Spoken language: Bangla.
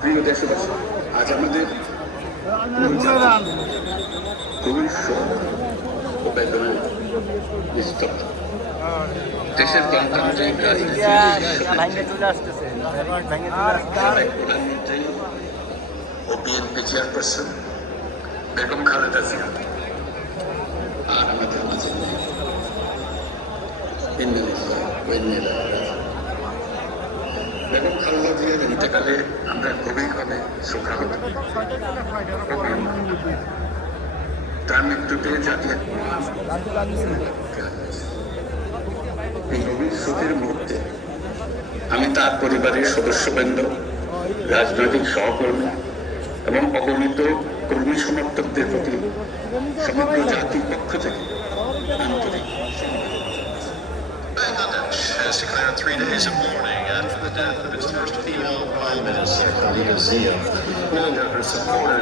প্রিয় দেশবাসী আজ আমাদের দেশের প্রধানমন্ত্রী ও বিএনপি চেয়ারপারসন বেগম খালেদা জিয়া। আর আমাদের মাঝে বেগম খালেদা জিয়ার ইন্তেকালে আমরা গভীরভাবে শোকাহত গভীর তার মৃত্যুতে জাতীয় এই শোকের মুহূর্তে আমি তার পরিবারের সদস্যবৃন্দ, রাজনৈতিক সহকর্মী এবং অগণিত কর্মী সমর্থকদের প্রতি সমগ্র জাতির পক্ষ থেকে আন্তরিক